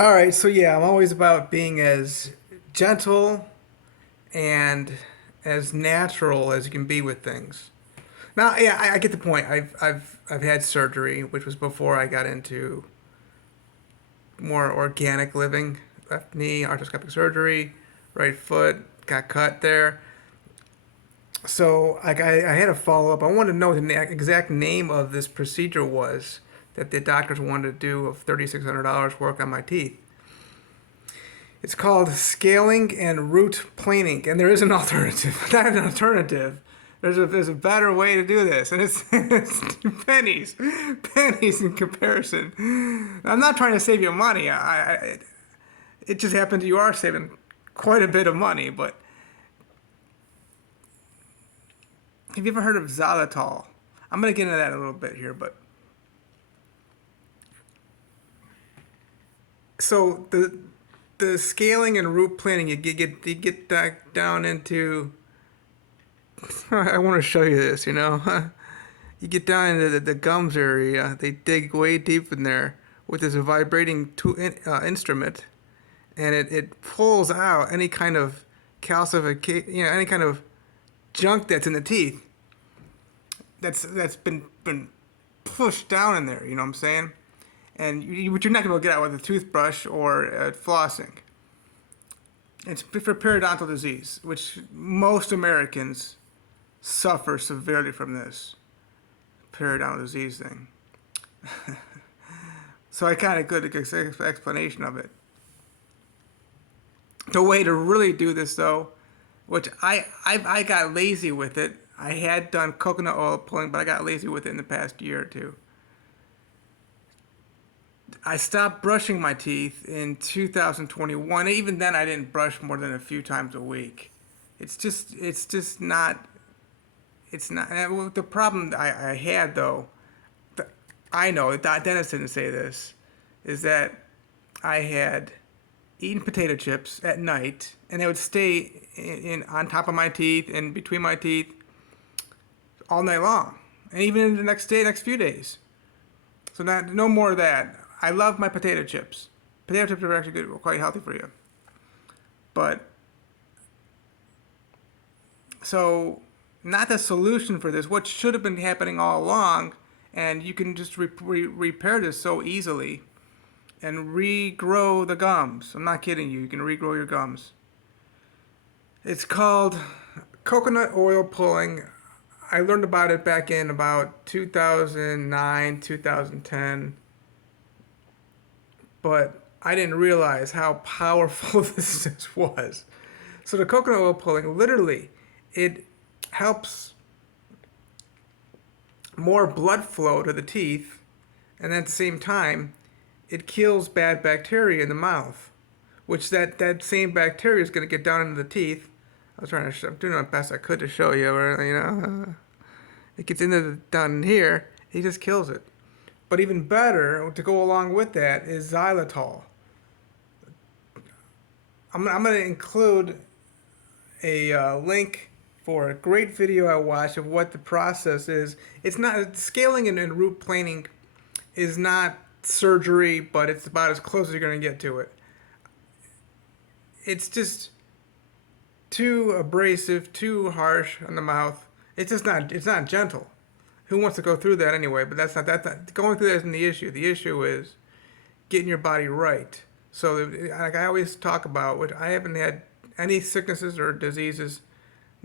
All right, so yeah, I'm always about being as gentle and as natural as you can be with things. Now, yeah, I get the point. I've had surgery, which was before I got into more organic living. Left knee, arthroscopic surgery, right foot got cut there. So I had a follow up. I wanted to know what the exact name of this procedure was that the doctors wanted to do of $3,600 work on my teeth. It's called scaling and root planing, and there is an alternative. Not an alternative. There's a better way to do this, and it's pennies in comparison. I'm not trying to save you money. It just happens you are saving quite a bit of money. But have you ever heard of xylitol? I'm gonna get into that in a little bit here, but so the scaling and root planing, you get down into. I want to show you this. You get down into the gums area. They dig way deep in there with this vibrating instrument, and it pulls out any kind of calcification, any kind of junk that's in the teeth. That's been pushed down in there. You know what I'm saying? And which you're not going to get out with a toothbrush or flossing. It's for periodontal disease, which most Americans suffer severely from this periodontal disease thing. So I kind of got a good explanation of it. The way to really do this, though, which I got lazy with it. I had done coconut oil pulling, but I got lazy with it in the past year or two. I stopped brushing my teeth in 2021. Even then, I didn't brush more than a few times a week. It's just not. It's not. The problem I had though, I know the dentist didn't say this, is that I had eaten potato chips at night, and they would stay in on top of my teeth and between my teeth all night long, and even in the next day, next few days. So no more of that. I love my potato chips. Potato chips are actually good, quite healthy for you. But so not the solution for this. What should have been happening all along, and you can just repair this so easily, and regrow the gums. I'm not kidding you. You can regrow your gums. It's called coconut oil pulling. I learned about it back in about 2009, 2010, but I didn't realize how powerful this was. So the coconut oil pulling, literally, it helps more blood flow to the teeth, and at the same time, it kills bad bacteria in the mouth, which that same bacteria is going to get down into the teeth. I'm doing my best I could to show you, it gets down in here, it just kills it. But even better, to go along with that, is xylitol. I'm going to include a link for a great video I watched of what the process is. It's not scaling and root planing is not surgery, but it's about as close as you're going to get to it. It's just too abrasive, too harsh on the mouth. It's not gentle. Who wants to go through that anyway? But that's not going through that isn't the issue. The issue is getting your body right. So, like I always talk about, what I haven't had any sicknesses or diseases,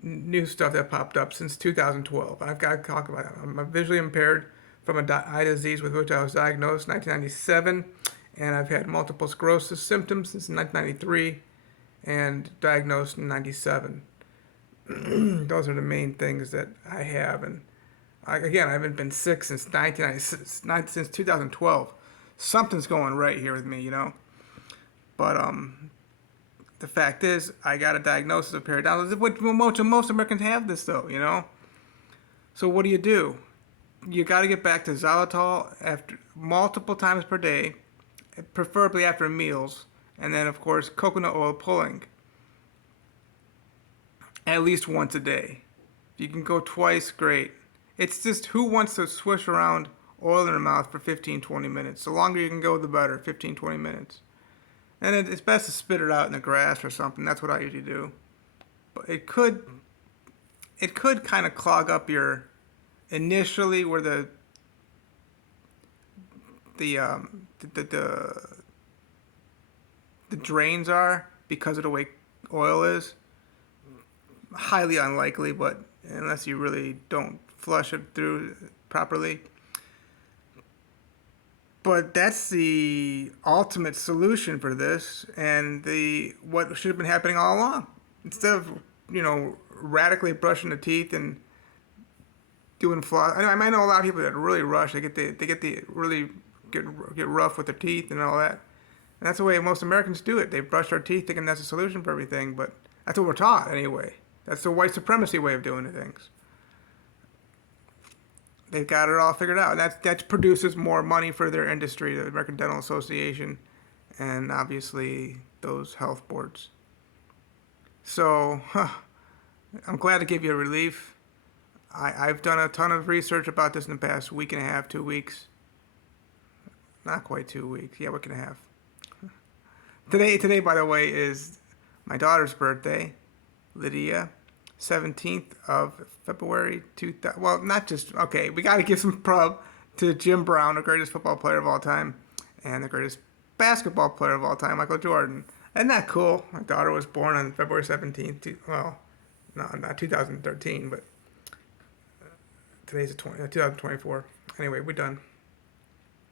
new stuff that popped up since 2012. I've got to talk about it. I'm visually impaired from an eye disease with which I was diagnosed in 1997, and I've had multiple sclerosis symptoms since 1993, and diagnosed in 97. Those are the main things that I have, and again, I haven't been sick since 1996, since 2012. Something's going right here with me. But the fact is, I got a diagnosis of periodontitis. Most Americans have this, though. So what do? You got to get back to xylitol after multiple times per day, preferably after meals, and then of course coconut oil pulling at least once a day. If you can go twice, great. It's just, who wants to swish around oil in their mouth for 15, 20 minutes? The longer you can go, the better. 15, 20 minutes. And it's best to spit it out in the grass or something. That's what I usually do. But it could kind of clog up your initially where the the drains are because of the way oil is. Highly unlikely, but unless you really don't flush it through properly. But that's the ultimate solution for this, and the what should have been happening all along. Instead of radically brushing the teeth and doing floss. I know a lot of people that really rush. They really get rough with their teeth and all that. And that's the way most Americans do it. They brush their teeth thinking that's a solution for everything, but that's what we're taught anyway. That's the white supremacy way of doing things. They've got it all figured out. That produces more money for their industry, the American Dental Association, and obviously those health boards. So, I'm glad to give you a relief. I've done a ton of research about this in the past week and a half, 2 weeks. Not quite 2 weeks. Yeah, week and a half. Today, by the way, is my daughter's birthday, Lydia. 17th of February 2000. Well, not just okay. We got to give some props to Jim Brown, the greatest football player of all time, and the greatest basketball player of all time, Michael Jordan. Isn't that cool? My daughter was born on February 17th. Well, no, not 2013, but today's 2024. Anyway, we're done.